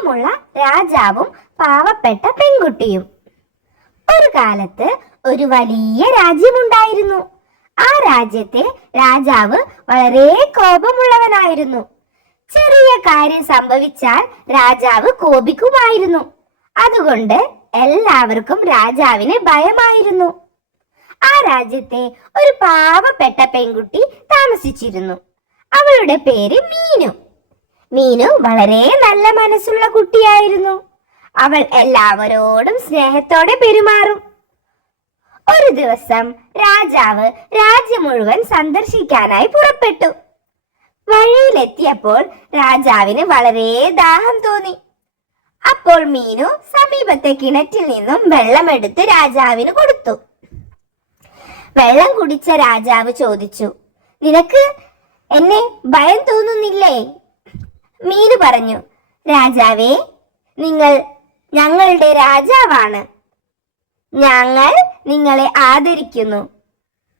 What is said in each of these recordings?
കോപമുള്ള രാജാവും പാവപ്പെട്ട പെൺകുട്ടിയും. ഒരു കാലത്ത് ഒരു വലിയ രാജ്യമുണ്ടായിരുന്നു. ആ രാജ്യത്തെ രാജാവ് വളരെ കോപമുള്ളവനായിരുന്നു. ചെറിയ കാര്യം സംഭവിച്ചാൽ രാജാവ് കോപിക്കുമായിരുന്നു. അതുകൊണ്ട് എല്ലാവർക്കും രാജാവിനെ ഭയമായിരുന്നു. ആ രാജ്യത്തെ ഒരു പാവപ്പെട്ട പെൺകുട്ടി താമസിച്ചിരുന്നു. അവളുടെ പേര് മീനു. മീനു വളരെ നല്ല മനസ്സുള്ള കുട്ടിയായിരുന്നു. അവൾ എല്ലാവരോടും സ്നേഹത്തോടെ പെരുമാറും. ഒരു ദിവസം രാജാവ് രാജ്യം മുഴുവൻ സന്ദർശിക്കാനായി പുറപ്പെട്ടു. വഴിയിലെത്തിയപ്പോൾ രാജാവിന് വളരെ ദാഹം തോന്നി. അപ്പോൾ മീനു സമീപത്തെ കിണറ്റിൽ നിന്നും വെള്ളമെടുത്ത് രാജാവിന് കൊടുത്തു. വെള്ളം കുടിച്ച രാജാവ് ചോദിച്ചു, "നിനക്ക് എന്നെ ഭയം തോന്നുന്നില്ലേ?" മീനു പറഞ്ഞു, "രാജാവേ, നിങ്ങൾ ഞങ്ങളുടെ രാജാവാണ്. ഞങ്ങൾ നിങ്ങളെ ആദരിക്കുന്നു.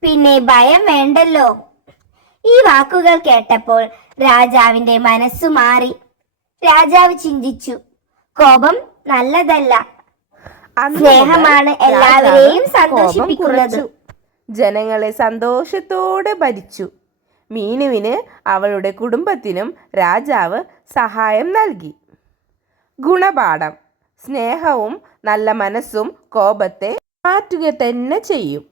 പിന്നെ ഭയം വേണ്ടല്ലോ." ഈ വാക്കുകൾ കേട്ടപ്പോൾ രാജാവിന്റെ മനസ്സു മാറി. രാജാവ് ചിന്തിച്ചു, കോപം നല്ലതല്ല. സ്നേഹമാണ് എല്ലാവരെയും സന്തോഷിപ്പിക്കുന്നത്. ജനങ്ങളെ സന്തോഷത്തോടെ ഭരിച്ചു. മീനുവിന് അവളുടെ കുടുംബത്തിനും രാജാവ് സഹായം നൽകി. ഗുണപാഠം: സ്നേഹവും നല്ല മനസ്സും കോപത്തെ മാറ്റുക തന്നെ ചെയ്യും.